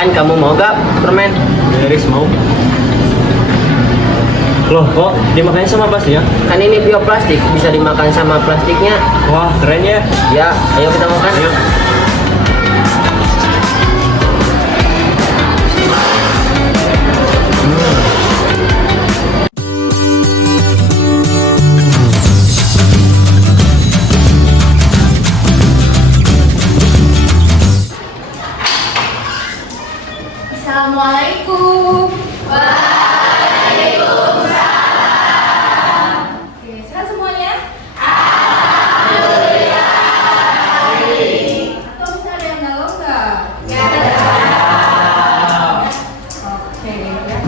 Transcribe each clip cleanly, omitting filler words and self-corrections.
Apaan, kamu mau gak permen? Iris mau. Loh, kok dimakan sama plastiknya? Kan ini bioplastik, bisa dimakan sama plastiknya. Wah, keren ya. Ya, ayo kita makan. Ayo. Assalamualaikum. Waalaikumsalam. Oke, sehat semuanya? Alhamdulillah. Atau bisa ada yang galau nggak? Nggak ada. Oke ya.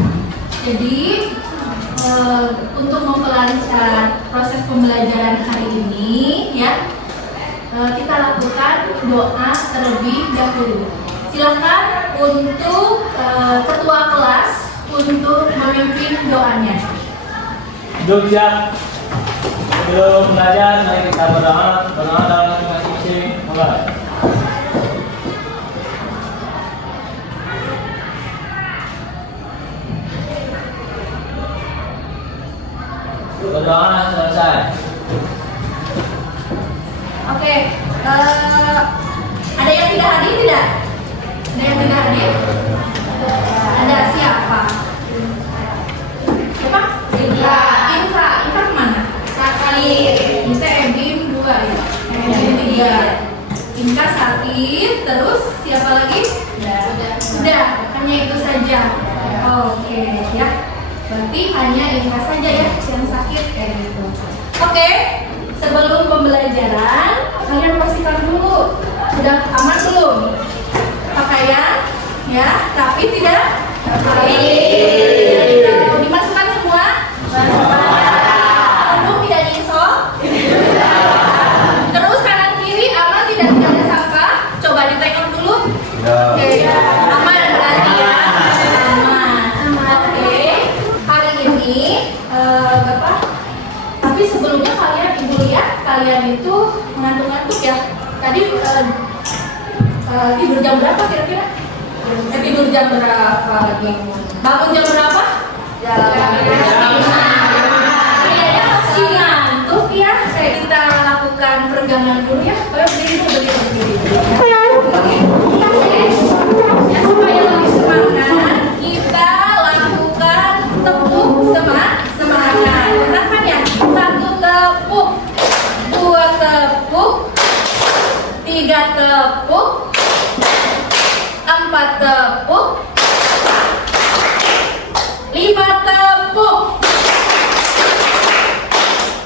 Jadi untuk memperlancar proses pembelajaran hari ini ya, kita lakukan doa terlebih dahulu. Silakan untuk ketua kelas untuk memimpin doanya. Siap. Sebelum belajar, mari kita berdoa dalam masing-masing. Mulai. Berdoa selesai. Oke, ada yang tidak hadir tidak? Ada yang tidak hadir? Ada siapa? Siapa? Inka. Inka kemana? Sakit. Kita Edim 2 ya? Edim 3. Inka sakit, terus siapa lagi? Udah, hanya itu saja. Oke, ya. Berarti hanya Inka saja ya yang sakit kayak gitu. Oke, sebelum pembelajaran kalian pastikan dulu sudah aman belum? Pakaian ya, tapi tidak dimasukkan semua. Untuk tidak diinsol. Terus kanan kiri aman, tidak ada sampah. Coba di take off dulu. Oke, aman berarti ya. Aman. Oke. Hari ini Bapak. Tapi sebelumnya kalian ibu lihat kalian itu ngantuk-ngantuk ya. Tadi tidur jam berapa kira-kira? Tidur jam berapa lagi? Bangun jam berapa? Jam 5. Kayaknya masih ngantuk ya. Kayak kita lakukan peregangan dulu ya. Berdiri. Ya, supaya lebih semangat, kita lakukan tepuk semangat. Kenapa ya? 1 tepuk, 2 tepuk, 3 tepuk, 4 tepuk, 5 tepuk,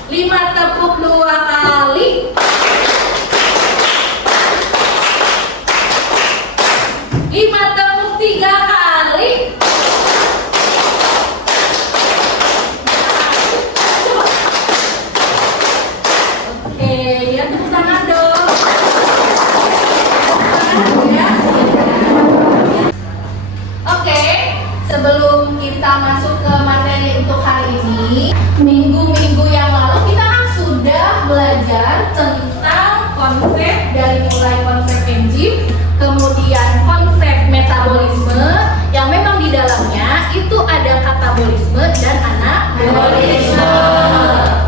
5 tepuk 2 kali, 5 tepuk 3 kali. Oke, ya tepuk tangan dong. Ya. Oke, sebelum kita masuk ke materi untuk hari ini, minggu-minggu yang lalu kita kan sudah belajar tentang konsep dari mulai konsep enzim, kemudian konsep metabolisme yang memang di dalamnya itu ada katabolisme dan anabolisme.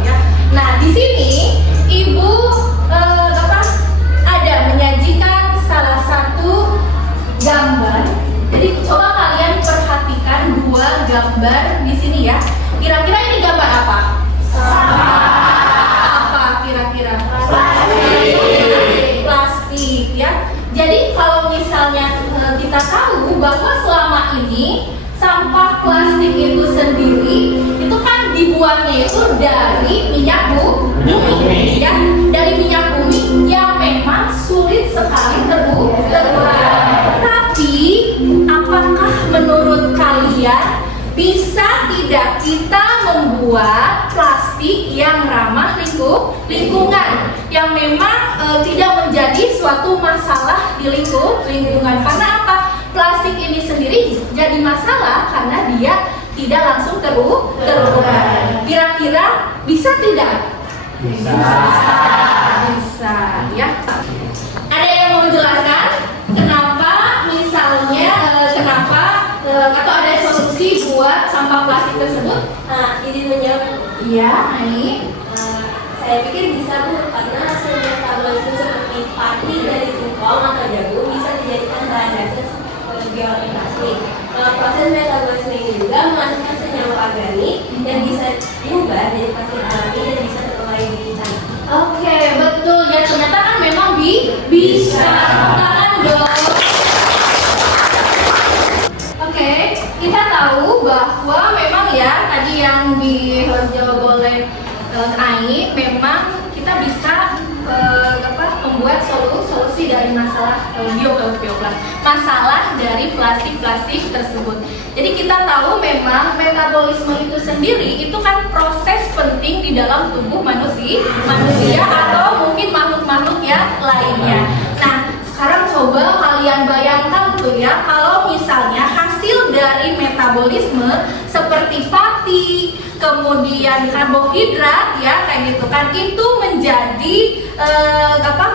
Ya. Nah, di sini Ibu ada menyajikan salah satu gambar. Jadi coba kalian perhatikan 2 gambar di sini ya. Kira-kira ini gambar apa? Apa kira-kira? Plastik ya. Jadi kalau misalnya kita tahu bahwa selama ini sampah plastik itu sendiri itu kan dibuatnya itu dari minyak bumi ya, dari minyak bumi yang memang sulit sekali terurai. Tapi apakah menurut kalian bisa tidak kita membuat plastik yang ramah lingkungan yang memang tidak menjadi suatu masalah di lingkungan? Karena apa? Plastik ini sendiri jadi masalah karena dia tidak langsung terurai. Kira-kira bisa tidak? Bisa ya. Ada yang mau menjelaskan kenapa misalnya solusi buat sampah plastik tersebut? Nah, izin menjawab. Iya, Ani. Saya pikir bisa Bu, karena hasil metabolisme seperti pati dari singkong atau jagung bisa dijadikan bahan dasar geonik plastik. Proses metabolisme ini juga menghasilkan senyawa organik yang bisa diubah jadi plastik alami dan bisa terurai di kita. Oke, betul ya. Ternyata kan memang bisa. Tangan dong. Oke, kita tahu bahwa memang ya tadi yang dijawab oleh Ai, memang kita bisa membuat solusi dari masalah bioplastik, masalah dari plastik tersebut. Jadi kita tahu memang metabolisme itu sendiri itu kan proses penting di dalam tubuh manusia atau mungkin makhluk-makhluk yang lainnya. Nah, sekarang coba kalian bayangkan tuh ya, kalau misalnya hasil dari metabolisme seperti pati, kemudian karbohidrat ya kayak gitu kan, itu menjadi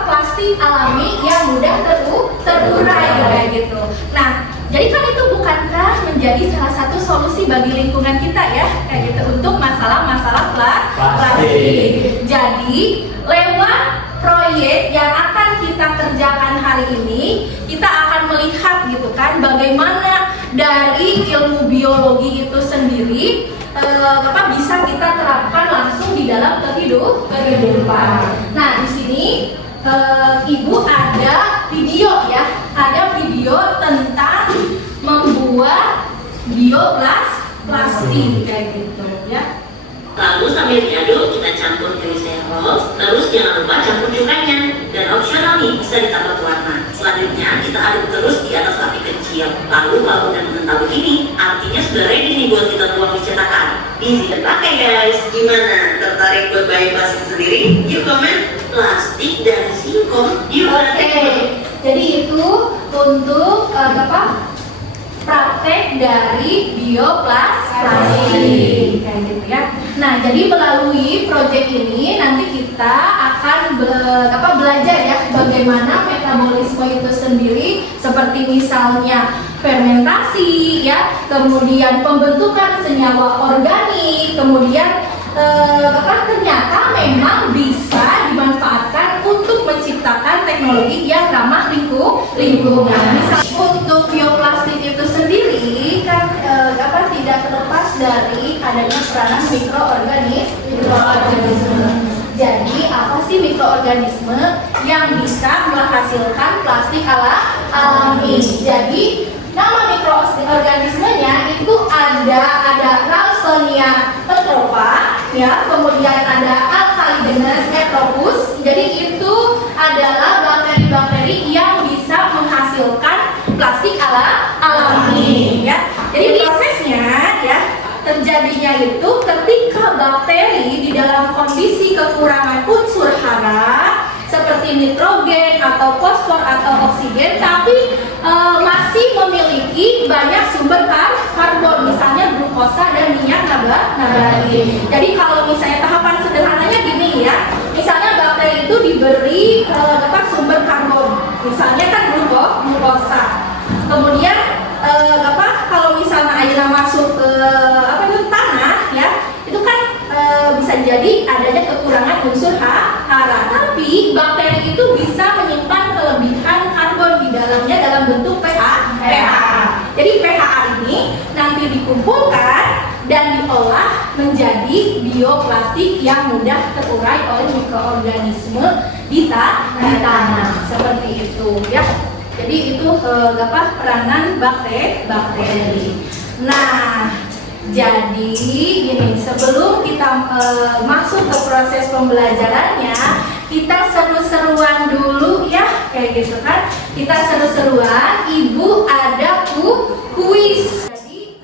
plastik alami yang mudah terurai kayak gitu. Nah, jadi kan itu bukankah menjadi salah satu solusi bagi lingkungan kita ya kayak gitu untuk masalah-masalah plastik. Jadi lewat proyek yang akan kita kerjakan hari ini, kita akan melihat gitu kan bagaimana dari ilmu biologi itu sendiri bisa kita terapkan langsung di dalam kehidupan. Nah, di sini Ibu ada video ya, ada video tentang membuat bioplastik kayak gitu ya. Lalu sambil diaduk kita campur gliserol, terus jangan lupa campur cukanya, dan opsional nih bisa ditambah warna. Selanjutnya kita aduk terus di atas api kecil. Lalu kalau udah mengental begini, artinya sudah ready nih buat kita tuang di cetakan. Easy dan pakai guys. Gimana? Tertarik buat bayi plastik sendiri? Yuk komen. Plastik dari singkong. Yuk. Oke. Jadi itu untuk praktek dari bioplastik kayak gitu ya. Nah, jadi melalui proyek ini nanti kita akan belajar ya bagaimana metabolisme itu sendiri, seperti misalnya fermentasi ya, kemudian pembentukan senyawa organik, kemudian ternyata memang bisa dimanfaatkan untuk menciptakan teknologi yang ramah lingkungan. Misal untuk bioplastik itu sendiri kan tidak terlepas dari adanya peranan mikroorganisme. Jadi apa sih mikroorganisme yang bisa menghasilkan plastik alami? Jadi nama mikroorganismenya itu ada Ralstonia petropa ya, kemudian ada Alkalidenes etropus. Jadi itu adalah bakteri-bakteri yang bisa menghasilkan plastik alami ya. Jadi prosesnya ya terjadinya itu ketika bakteri di dalam kondisi kekurangan unsur hara seperti nitrogen atau fosfor atau oksigen, tapi masih memiliki banyak sumber karbon, misalnya glukosa dan minyak nabati. Jadi kalau misalnya tahapan sederhananya gini ya, misalnya bakteri itu diberi sumber karbon, misalnya kan glukosa. Kemudian kalau misalnya airnya masuk ke tanah ya, itu kan bisa jadi adanya kekurangan unsur hara, tapi bakteri itu bisa menyimpan kelebihan karbon di dalamnya dalam bentuk pH. Jadi pH ini nanti dikumpulkan dan diolah menjadi bioplastik yang mudah terurai oleh mikroorganisme di tanah seperti itu ya. Jadi itu peranan bakteri. Nah, jadi gini, sebelum kita masuk ke proses pembelajarannya, kita seru-seruan dulu ya, kayak gitu kan. Kita seru-seruan, Ibu ada kuis. Jadi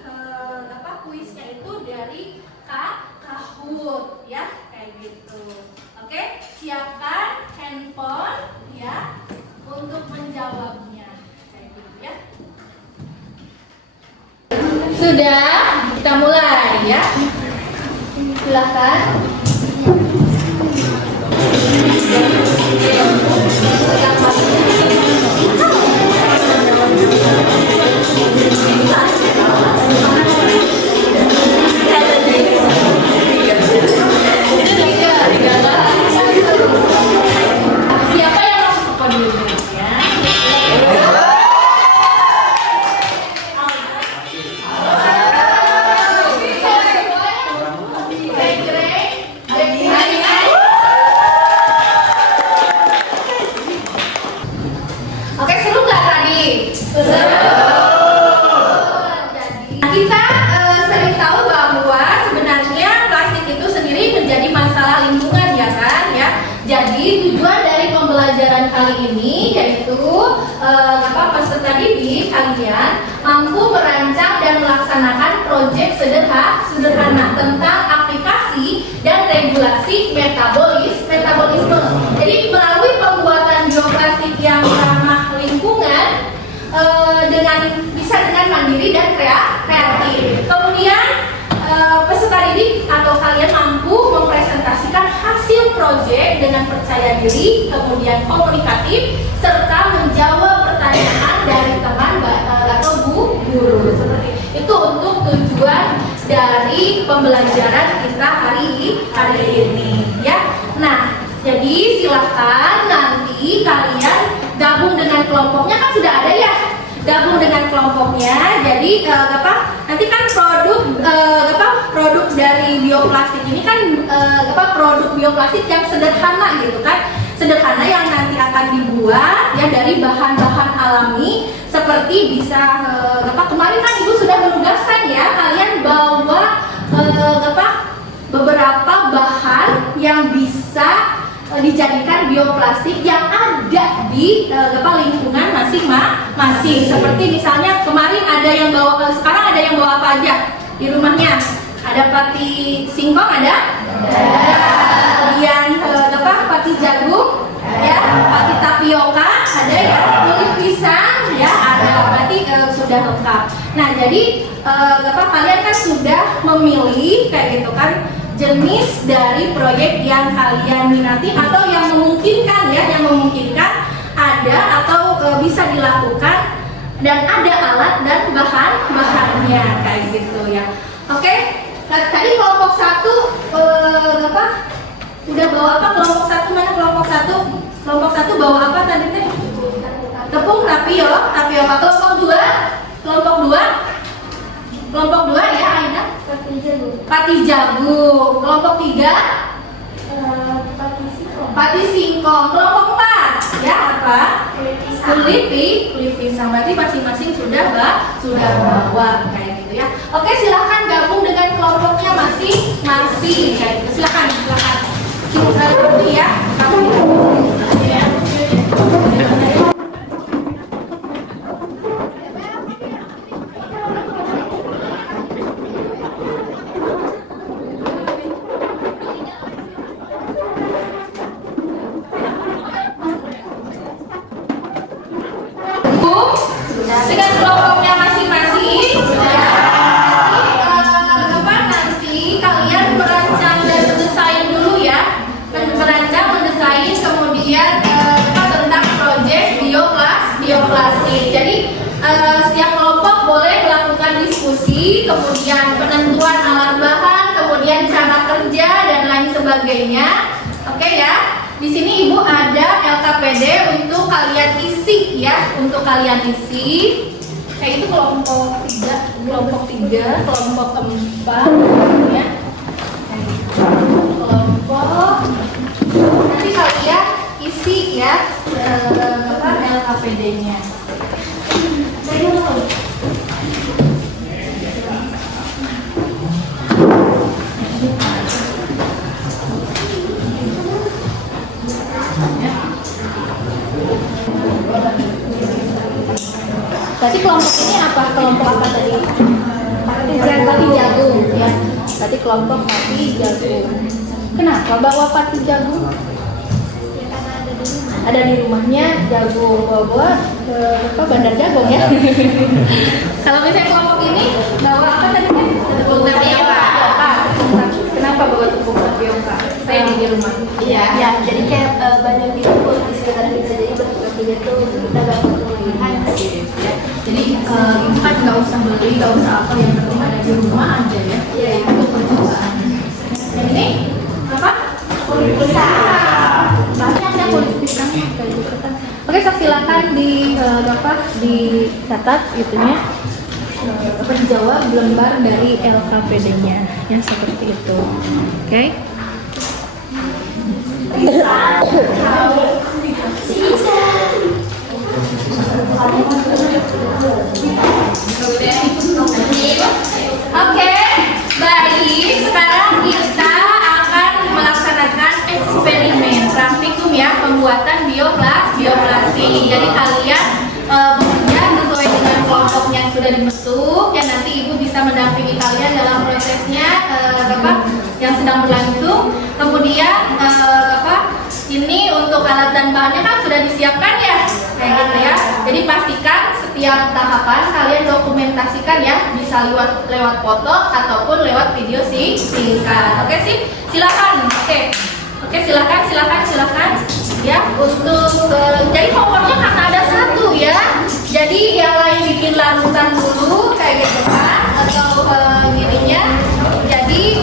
kuisnya itu dari Kahoot ya, kayak gitu. Oke, siapkan handphone ya untuk menjawabnya, kayak gitu ya. Sudah, kita mulai ya. Silakan. kali ini, yaitu peserta didik kalian mampu merancang dan melaksanakan proyek sederhana tentang aplikasi dan regulasi metabolisme. Jadi melalui pembuatan bioplastik yang ramah lingkungan bisa dengan mandiri dan kreatif. Kemudian peserta didik atau kalian mampu mempresentasikan hasil proyek dengan percaya diri, kemudian komunikatif, serta menjawab pertanyaan dari teman atau guru. Seperti itu untuk tujuan dari pembelajaran kita hari ini, ya. Nah, jadi silahkan nanti kalian gabung dengan kelompoknya, kan sudah ada ya. Gabung dengan kelompoknya. Jadi nanti kan produk dari bioplastik ini kan produk bioplastik yang sederhana gitu kan, sederhana yang nanti akan dibuat ya dari bahan-bahan alami, seperti bisa kemarin kan ibu sudah menugaskan ya kalian bawa beberapa bahan yang bisa dijadikan bioplastik yang ada di lingkungan masing-masing. Seperti misalnya kemarin ada yang bawa, sekarang ada yang bawa apa aja di rumahnya? Ada pati singkong, ada kemudian pati jagung, ya, pati tapioka, ada ya, kulit pisang, ya, ada. Berarti sudah lengkap. Nah, jadi kalian kan sudah memilih kayak gitu kan jenis dari proyek yang kalian minati atau yang memungkinkan ya, yang memungkinkan ada atau bisa dilakukan dan ada alat dan bahan-bahannya kayak gitu ya. Oke, tadi kelompok 1 udah bawa apa? Kelompok 1 mana kelompok 1? Kelompok 1 bawa apa tadi teh? Tepung tapioka. Kelompok 2 ya Aida? Pati jagung. Kelompok 3 pati singkong. Kelompok 4 ya apa? Kulit pisang. Berarti masing-masing sudah bawa kayak gitu ya. Oke, silakan gabung dengan kelompoknya masing-masing kayak gitu. Silakan. Ini ya. Dengan kelompoknya masing-masing ya. Nanti kalian merancang dan mendesain dulu ya, mendesain kemudian tentang proyek bioplastik. Jadi setiap kelompok boleh melakukan diskusi, kemudian penentuan alat bahan, kemudian cara kerja dan lain sebagainya. Oke ya. Di sini Ibu ada LKPD untuk kalian isi ya, untuk kalian isi. Kayak itu kelompok 3, kelompok 4 ya. Kelompok nanti kalian isi ya LKPD-nya. Berarti kelompok ini apa? Kelompok apa tadi? Pati jagung ya. Berarti kelompok pati jagung. Kenapa bawa pati jagung? Ada di rumahnya jagung, bawa bandar jagung ya. Kalau misalnya kelompok ini bawa apa tadi? Tepung tapioka. Kenapa bawa tepung tapioka? Saya di rumah. Iya. Ya, jadi kayak banyak di sekitar kita, jadi berarti itu kita gampang pilihan. Ya. Jadi itu kan nggak usah beli, nggak usah apa, yang penting ada di rumah aja ya. Iya, itu percobaan. Yang ini apa? Kulit pisang. Banyak ya kulit pisang. Oke, silakan dicatat itunya. Dijawab lembar dari LKPD-nya ya, seperti itu. Oke. Oke, baik. Sekarang kita akan melaksanakan eksperimen praktikum ya, pembuatan bioplastik. sudah dibentuk ya, nanti ibu bisa mendampingi kalian dalam prosesnya yang sedang berlangsung. Kemudian ini untuk alat dan bahannya kan sudah disiapkan ya, kayak gitu ya. Jadi pastikan setiap tahapan kalian dokumentasikan ya, bisa lewat foto ataupun lewat video singkat. Oke sih, silakan. Oke, silakan ya. Untuk jadi homeworknya karena ada satu ya, jadi yang lain bikin larutan dulu kayak gitu kan, atau gininya. Jadi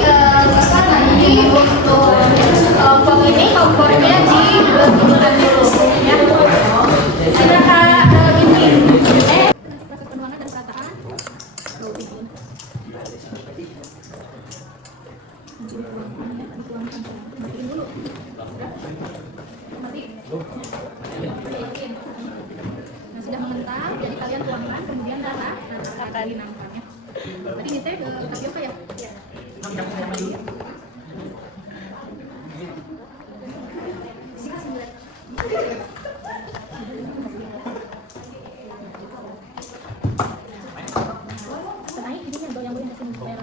nanti untuk kelompok ini kompornya dibutuhkan dulu ya. Silakan ini. Proses penuangan dan perataan. Nah, sudah mengental, jadi kalian tuangkan, kemudian darah akan dinamkannya. Tadi ini teh tapioka ya? Iya. Naik hidungnya dong yang boleh kasih supaya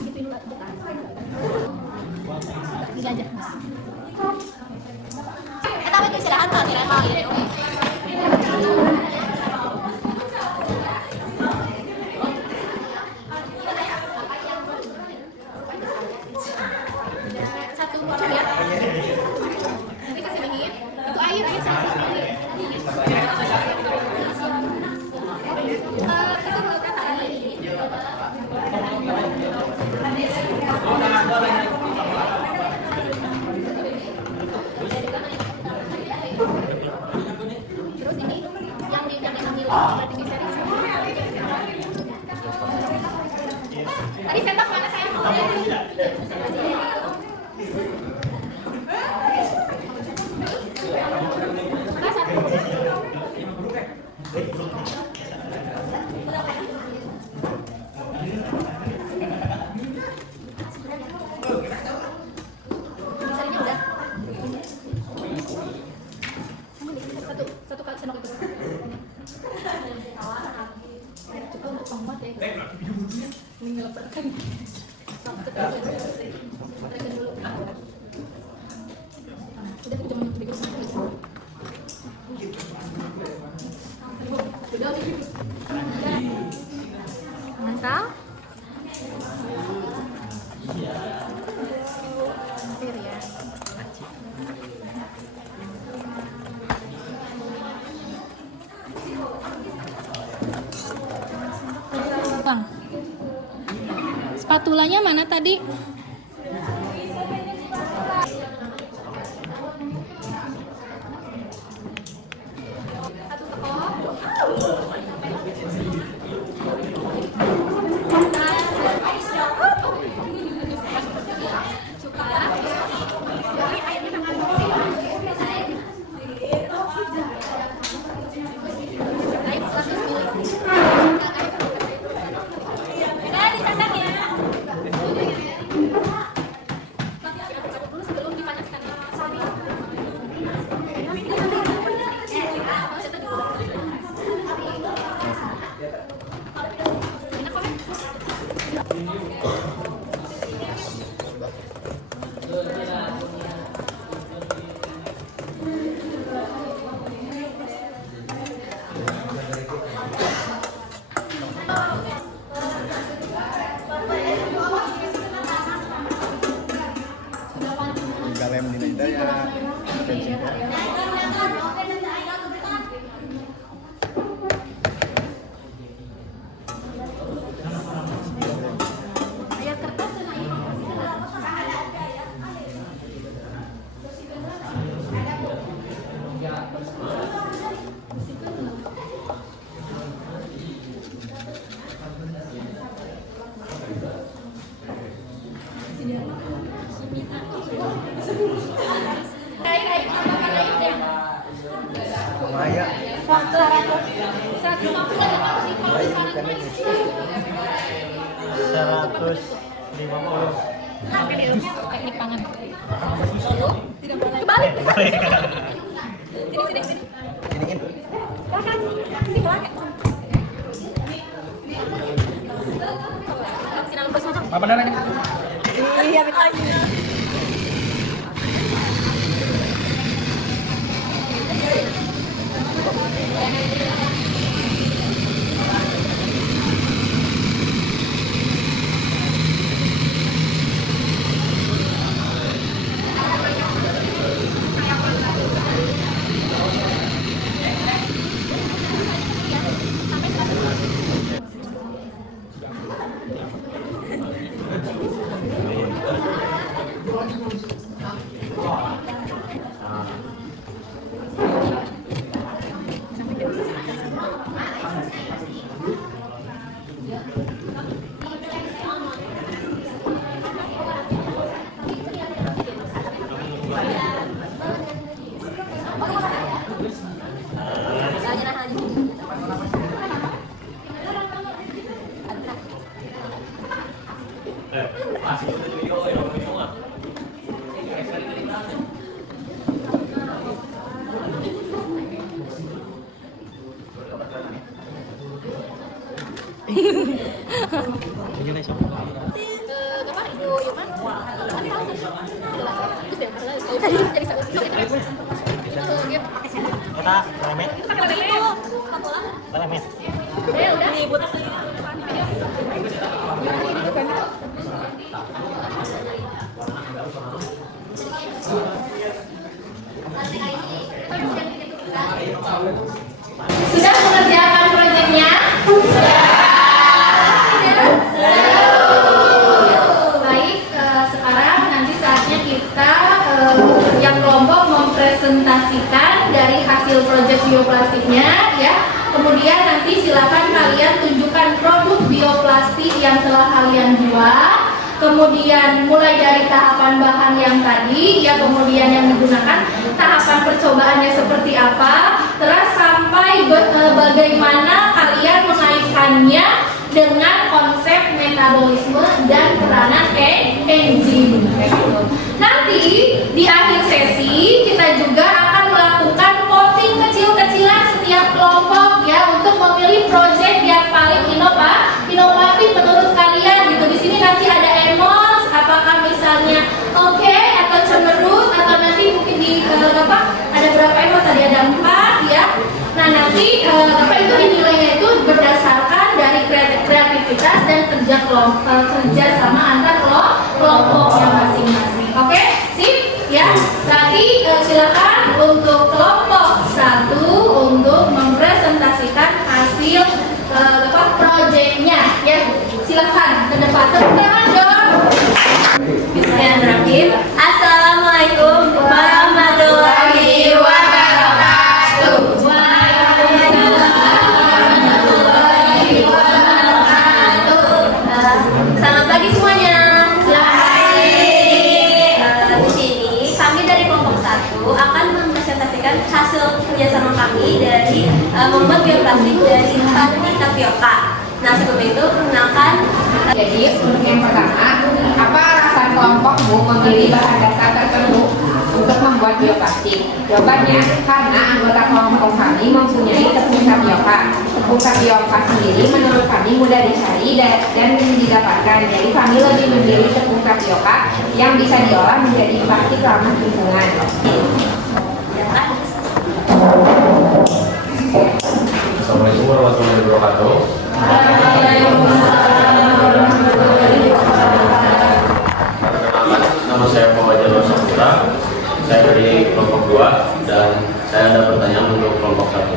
gituin dulu dekat. Tiga aja. Tapi istirahat tuh, istirahat gitu. Satu botol ya. Nanti kasih dingin. Itu air sama sekali. Itu mau kata ini. Terus ini yang diambil berarti bisa tadi sendok mana sayang? Satu kali sendok itu. Coba untuk pembuat ya. Mengelepaskan. Tekan dulu. Udah cuma bikin satu. Sudah. Mantap. Air ya. Bang, spatulanya mana tadi? Galem di Nida ya. Maya. 150. Teknik pangan. Kebalik. Apa namanya? Iya, betul. Sudah mengerjakan proyeknya? Baik, sekarang nanti saatnya kita yang kelompok mempresentasikan dari hasil proyek bioplastiknya ya. Kemudian nanti silakan kalian tunjukkan produk bioplastik yang telah kalian buat. Kemudian mulai dari tahapan bahan yang tadi ya, kemudian yang digunakan, tahapan percobaannya seperti apa, terus sampai bagaimana kalian mengaitkannya dengan konsep metabolisme dan peranan enzim. Nanti di akhir sesi kita juga akan melakukan voting kecil-kecilan setiap kelompok ya, untuk memilih proyek yang paling inovatif menurut kalian gitu. Di sini nanti ada emos, apakah misalnya oke atau cenderung, atau nanti mungkin di ada berapa emos tadi, ada 4 ya. Nah nanti itu dinilainya itu berdasarkan dari kreativitas dan kerja sama antar kelompoknya masing-masing. Oke, sip ya. Nanti silakan untuk kelompok 1 untuk mempresentasikan hasil proyeknya ya. Silakan ke depan, tepuk tangan dong. Bismillahirrahmanirrahim. Assalamualaikum warahmatullahi wabarakatuh. Selamat pagi semuanya. Di sini kami dari kelompok 1 akan mempresentasikan hasil kerjasama kami dari membuat bioplastik dari padi tapioka. Nah sebelum itu perkenalkan. Jadi untuk yang pertama, apa alasan kelompokmu memilih bahan dasar tertentu untuk membuat bioplastik? Jawabannya, karena anggota kelompok kami mempunyai tepung tapioka. Tepung tapioka sendiri menurut kami mudah dicari dan didapatkan. Jadi kami lebih memilih tepung tapioka yang bisa diolah menjadi plastik ramah lingkungan. Assalamualaikum warahmatullahi wabarakatuh. Perkenalkan, nama saya Fajar Saputra. Saya dari kelompok 2 dan saya ada pertanyaan untuk kelompok 1.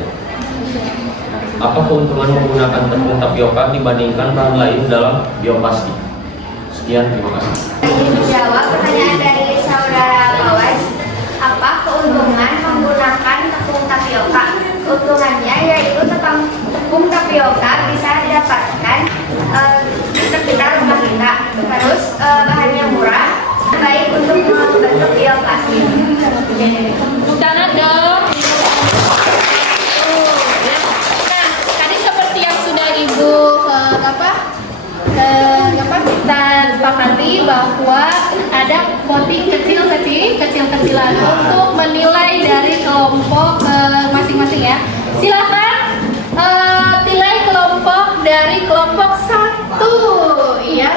Apa keuntungan menggunakan tepung tapioka dibandingkan bahan lain dalam bioplastik? Sekian, terima kasih. Menjawab pertanyaan dari saudara Bawas, apa keuntungan menggunakan tepung tapioka? Keuntungannya yaitu tepung tapioka bisa didapatkan di sekitar rumah kita. Terus bahannya murah, baik untuk membentuk bioplastik. Tepuk tangan dong. Nah, tadi seperti yang sudah Ibu kita sepakati bahwa ada voting kecil-kecilan untuk menilai dari kelompok Silakan nilai kelompok dari kelompok 1 ya.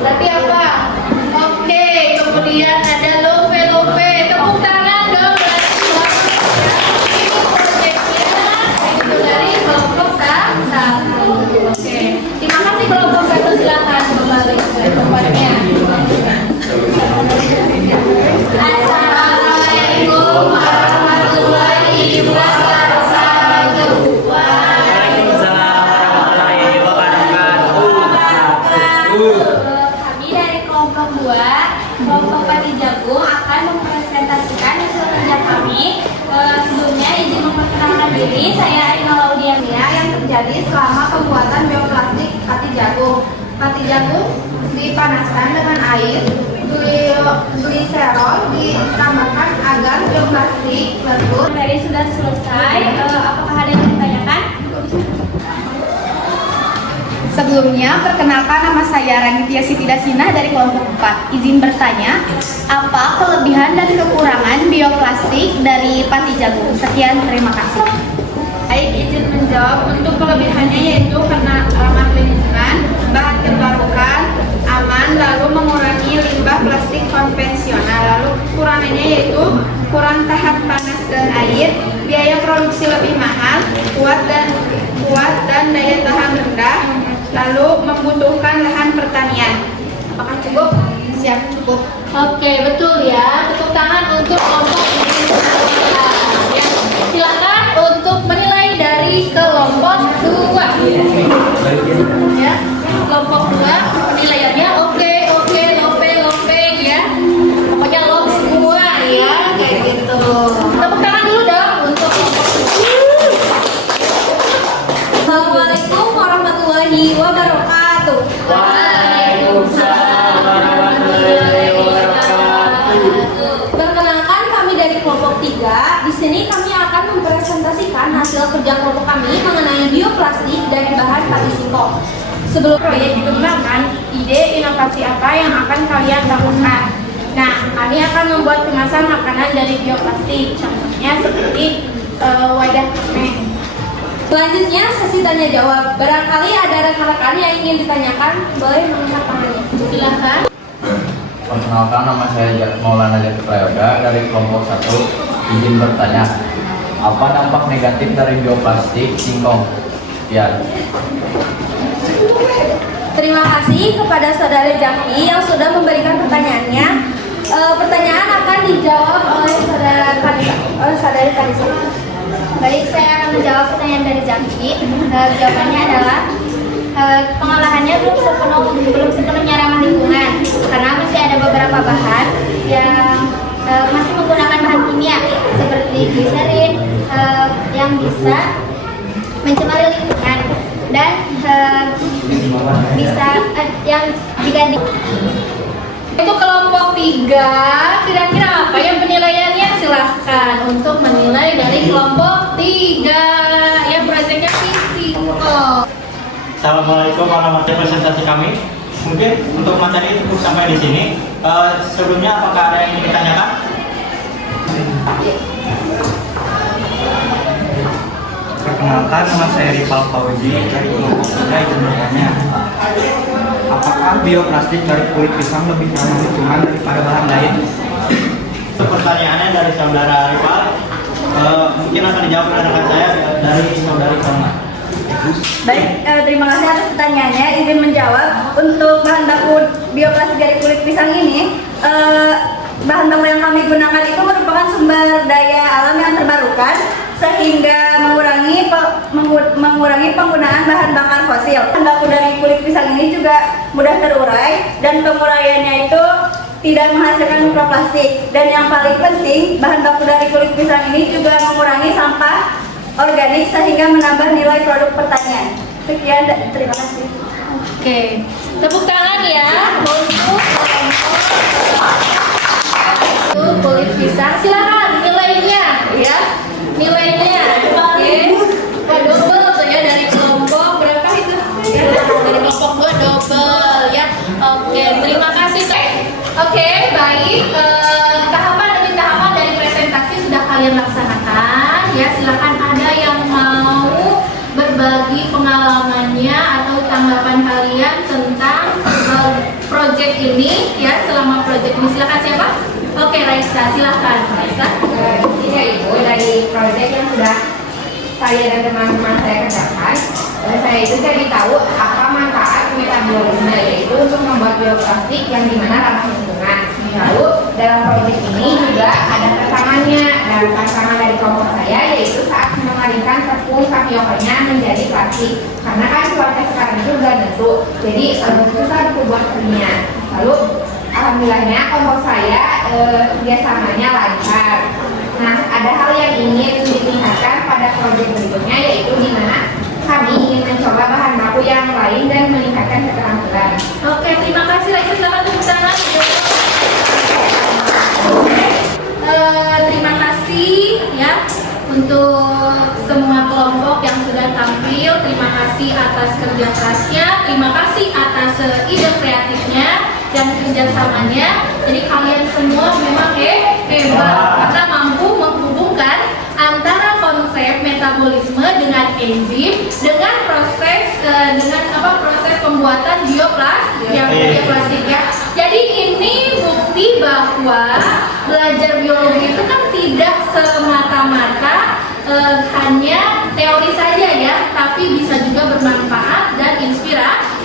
Berarti apa? Oke, kemudian ada Love. Tepuk tangan dong berarti ini proyeknya itu dari kelompok 1. Oke. Terima kasih kelompok 1, silakan kembali ke tempatnya. Assalamualaikum warahmatullahi wabarakatuh. Kami dari kelompok 2, kelompok Pati Jagung akan mempresentasikan hasil kerja kami. Sebelumnya izin memperkenalkan diri, saya Aina Laudiania yang terjadi selama pembuatan bioplastik Pati Jagung. Pati Jagung dipanaskan dengan air, gliserol ditambahkan agar bioplastik lentur. Dari sudah selesai, apakah ada yang ditanyakan? Sebelumnya, perkenalkan nama saya Ranitya Siti Dasina dari kelompok 4. Izin bertanya, apa kelebihan dan kekurangan bioplastik dari Pati Jagung? Sekian, terima kasih. Baik, izin menjawab. Untuk kelebihannya yaitu karena ramah lingkungan, bahan terbarukan, aman, lalu mengurangi limbah plastik konvensional. Lalu kekurangannya yaitu kurang tahan panas dan air, biaya produksi lebih mahal, kuat dan daya tahan rendah, lalu membutuhkan lahan pertanian. Apakah cukup? Siap, cukup. Oke, betul ya. Tepuk tangan untuk kelompok ini. Silakan untuk menilai dari kelompok 2. Ya, kelompok 2 penilaiannya oke, lope ya. Pokoknya lop semua ya, kayak gitu. Tepuk tangan dulu dong untuk kelompok 2. Assalamualaikum warahmatullahi wabarakatuh. Waalaikumsalam warahmatullahi wabarakatuh. Perkenalkan, kami dari kelompok 3. Di sini kami akan mempresentasikan hasil kerja kelompok kami mengenai bioplastik dari bahan pati singkong. Sebelum proyek dikembangkan, ide inovasi apa yang akan kalian lakukan? Nah, kami akan membuat kemasan makanan dari bioplastik, contohnya seperti wadah permen. Selanjutnya sesi tanya jawab. Barangkali ada rekan-rekan yang ingin ditanyakan, boleh mengangkat tangannya. Silakan. Perkenalkan, nama saya Maulana Jati Prayoga dari kelompok 1. Izin bertanya, apa dampak negatif dari bioplastik singkong? Ya. Terima kasih kepada saudara Jaki yang sudah memberikan pertanyaannya. Pertanyaan akan dijawab oleh saudari Kanisa. Baik, saya akan menjawab pertanyaan dari Jaki. Jawabannya adalah pengolahannya belum sepenuhnya ramah lingkungan karena masih ada beberapa bahan yang masih menggunakan bahan kimia seperti gliserin yang bisa mencemari lingkungan dan bisa yang jika Itu kelompok 3. Kira-kira apa yang penilaiannya? Silahkan untuk menilai dari kelompok 3 yang proyeknya visi. Assalamualaikum warahmatullahi wabarakatuh. Presentasi kami mungkin untuk materi cukup sampai di sini. Sebelumnya apakah ada yang ingin ditanyakan? Perkenalkan, nama saya Rifal Fauzi dari kelompok 3. Izin bertanya, apakah bioplastik dari kulit pisang lebih ramah lingkungan daripada bahan lain? Pertanyaannya dari saudara Rifal, mungkin akan dijawab oleh rekan saya dari saudari Salma. Baik, terima kasih atas pertanyaannya. Izin menjawab. Untuk bahan baku bioplastik dari kulit pisang ini, bahan baku yang kami gunakan itu merupakan sumber daya alam yang terbarukan sehingga mengurangi penggunaan bahan bakar fosil. Bahan baku dari kulit pisang ini juga mudah terurai dan penguraiannya itu tidak menghasilkan mikroplastik. Dan yang paling penting, bahan baku dari kulit pisang ini juga mengurangi sampah organik sehingga menambah nilai produk pertanian. Sekian, terima kasih. Oke, tepuk tangan ya untuk kulit pisang. Silakan nilainya ya, nilainya. Oke, double tuh ya dari kelompok berapa itu? Ya, dari kelompok 2 double ya. Oke, terima kasih. Oke, baik. Tahapan demi tahapan dari presentasi sudah kalian laksanakan. Ya, silakan ada yang ini ya, selama proyek ini silakan siapa? Oke, Raisa, silakan. Raisa. Ini ya Ibu, dari proyek yang sudah saya dan teman-teman saya kerjakan, saya itu jadi tahu apa manfaat metabolisme, yaitu untuk membuat bioplastik yang dimana ramah lingkungan. Lalu dalam proyek ini juga ada tantangannya, dan tantangan dari kelompok saya yaitu saat mengalihkan tepung tapiokanya menjadi plastik, karena kan cuaca sekarang itu udah nentu, jadi susah untuk buat kerja. Lalu alhamdulillahnya kelompok saya kerjasamanya lancar. Nah, ada hal yang ingin ditingkatkan pada proyek berikutnya, yaitu di mana kami ingin mencoba bahan baku yang lain dan meningkatkan keterampilan. Oke, terima kasih. Raisa, silakan tepuk tangan. Terima kasih ya untuk semua kelompok yang sudah tampil. Terima kasih atas kerja kerasnya, terima kasih atas ide kreatifnya dan kerjasamanya. Jadi kalian semua memang hebat karena mampu menghubungkan antara konsep metabolisme dengan enzim dengan proses proses pembuatan bioplastik ya. Jadi ini bukti bahwa belajar biologi itu kan tidak semata-mata hanya teori saja ya, tapi bisa juga bermanfaat dan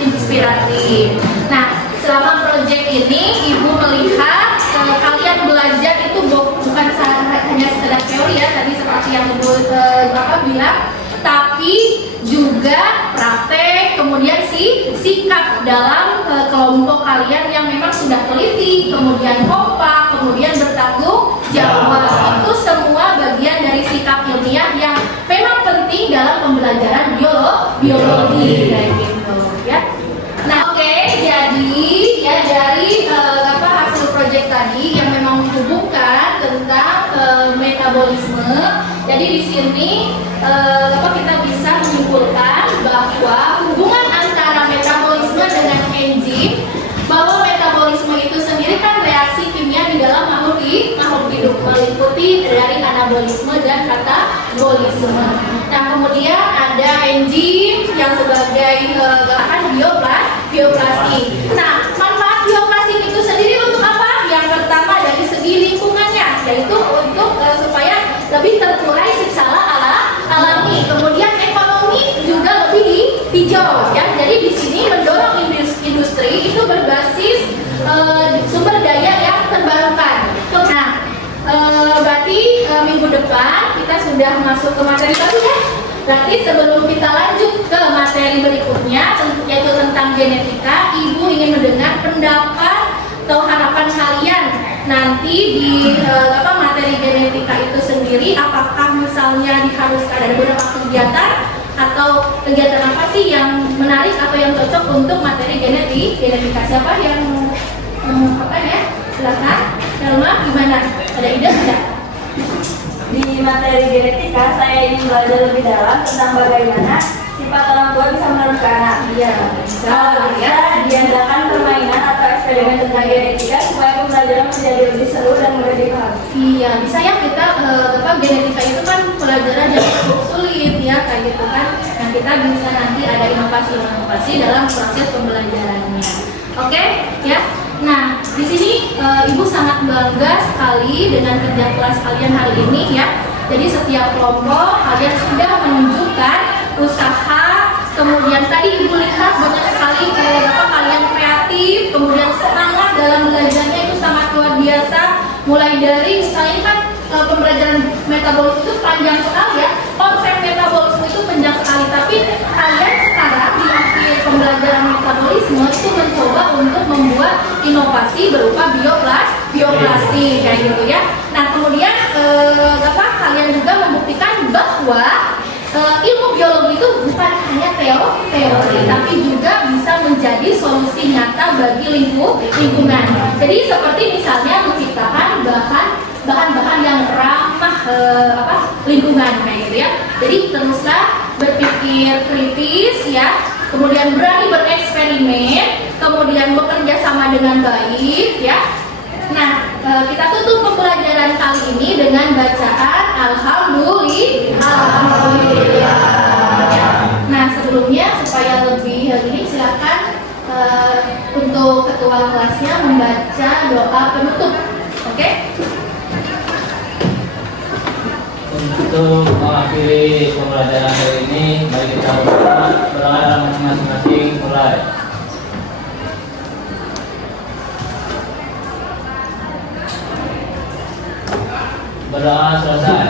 inspiratif. Nah, selama proyek ini Ibu melihat kalian belajar itu bukan hanya sekedar teori ya, tadi seperti yang Ibu bilang, tapi juga praktek, kemudian sikap dalam kelompok kalian yang memang sudah teliti, kemudian kompak, kemudian bertanggung jawab. Itu semua bagian dari sikap ilmiah yang memang penting dalam pembelajaran biologi kayak gitu ya. Nah, oke, jadi ya dari hasil proyek tadi yang memang menghubungkan tentang metabolisme. Jadi di sini kita bisa menyimpulkan bahwa hubungan antara metabolisme dengan enzim, bahwa metabolisme itu sendiri kan reaksi kimia di dalam makhluk hidup, meliputi dari anabolisme dan katabolisme. Nah, kemudian ada enzim yang sebagai bioplastik. Nah, manfaat bioplastik itu sendiri untuk apa? Yang pertama dari segi lingkungannya, yaitu untuk supaya lebih terurai secara alami. Kemudian ekonomi juga lebih hijau ya. Jadi di sini mendorong industri itu berbasis sumber daya yang terbarukan. Nah, berarti minggu depan kita sudah masuk ke materi baru ya. Berarti sebelum kita lanjut ke materi berikutnya, yaitu tentang genetika, Ibu ingin mendengar pendapat atau harapan kalian nanti di materi genetika itu sendiri. Apakah misalnya diharuskan ada beberapa kegiatan atau kegiatan apa sih yang menarik atau yang cocok untuk materi genetika? Siapa yang ya? Silakan. Dalma, gimana? Ada ide tidak? Di materi genetika saya ingin belajar lebih dalam tentang bagaimana sifat orang tua bisa menentukan anak. Iya, Kalau bisa diadakan permainan atau eksperimen tentang genetika supaya pembelajaran menjadi lebih seru dan mudah dipahami. Iya, bisa ya kita genetika itu kan pelajaran yang cukup sulit ya kayak gitu kan. Nah, kita bisa nanti ada inovasi dalam proses pembelajarannya. Oke, ya. Nah, di sini Ibu sangat bangga sekali dengan kerja kelas kalian hari ini ya. Jadi setiap kelompok kalian sudah menunjukkan usaha, kemudian tadi Ibu lihat banyak sekali kalian kreatif, kemudian semangat dalam belajarnya itu sangat luar biasa. Mulai dari misalnya kan pembelajaran metabolisme itu panjang sekali ya. Konsep metabolisme itu panjang sekali, tapi kalian sekarang di akhir pembelajaran metabolisme itu mencoba untuk membuat inovasi berupa bioplastik kayak gitu ya. Nah, kemudian kalian juga membuktikan bahwa ilmu biologi itu bukan hanya teori, tapi juga bisa menjadi solusi nyata bagi lingkungan. Jadi seperti misalnya menciptakan bahan-bahan yang ramah lingkungan kayak gitu ya. Jadi teruslah berpikir kritis ya, kemudian berani bereksperimen, kemudian bekerja sama dengan baik ya. Nah, kita tutup pembelajaran kali ini dengan bacaan Alhamdulillah. Nah, sebelumnya supaya lebih ini silakan untuk ketua kelasnya mengakhiri pembelajaran hari ini, mari kita berdoa masing-masing mulai. Berdoa selesai.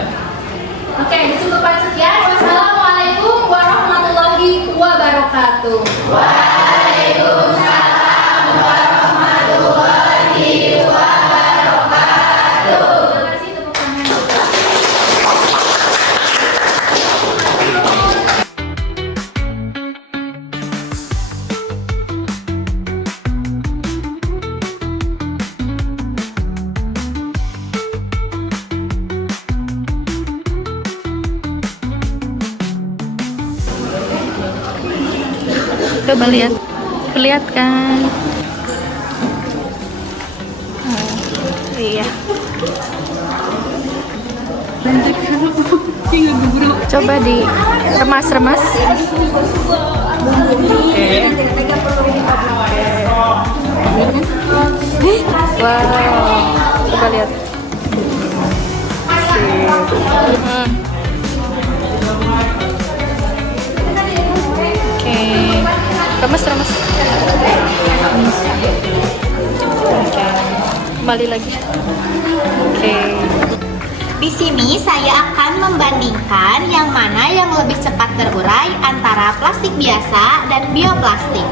Oke, cukupan sekian. Wassalamualaikum warahmatullahi wabarakatuh. Waalaikumsalam warahmatullahi wabarakatuh. Terima kasih, tepuk tangan juga. Coba lihat, perlihatkan. Iya. Coba di remas-remas. Wow, coba lihat. Remas. Oke. Kembali lagi. Oke. Di sini saya akan membandingkan yang mana yang lebih cepat terurai antara plastik biasa dan bioplastik.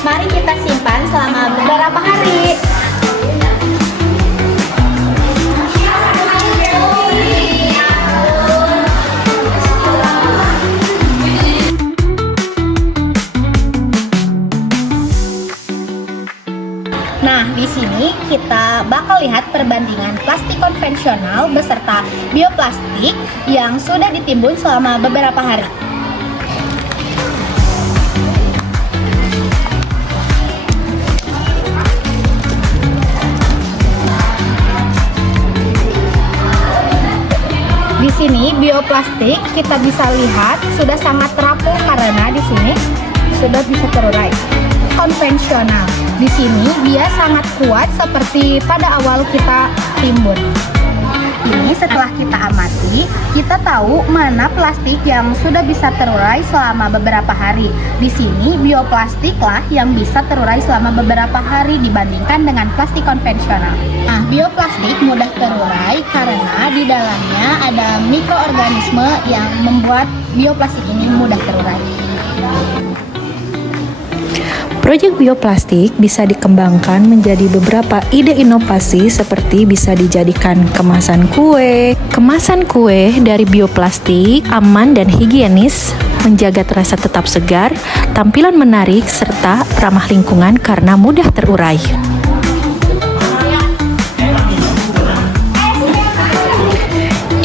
Mari kita simpan selama beberapa hari. Nah, di sini kita bakal lihat perbandingan plastik konvensional beserta bioplastik yang sudah ditimbun selama beberapa hari. Di sini bioplastik kita bisa lihat sudah sangat rapuh karena di sini sudah bisa terurai. Konvensional di sini dia sangat kuat seperti pada awal kita timbun. Ini setelah kita amati, kita tahu mana plastik yang sudah bisa terurai selama beberapa hari. Di sini bioplastiklah yang bisa terurai selama beberapa hari dibandingkan dengan plastik konvensional. Nah, bioplastik mudah terurai karena di dalamnya ada mikroorganisme yang membuat bioplastik ini mudah terurai. Proyek bioplastik bisa dikembangkan menjadi beberapa ide inovasi seperti bisa dijadikan kemasan kue. Kemasan kue dari bioplastik aman dan higienis, menjaga rasa tetap segar, tampilan menarik, serta ramah lingkungan karena mudah terurai.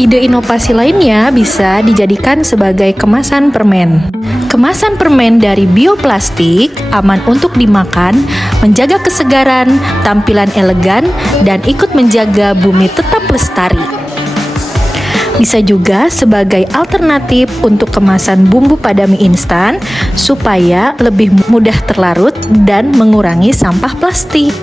Ide inovasi lainnya bisa dijadikan sebagai kemasan permen. Kemasan permen dari bioplastik aman untuk dimakan, menjaga kesegaran, tampilan elegan, dan ikut menjaga bumi tetap lestari. Bisa juga sebagai alternatif untuk kemasan bumbu pada mie instan supaya lebih mudah terlarut dan mengurangi sampah plastik.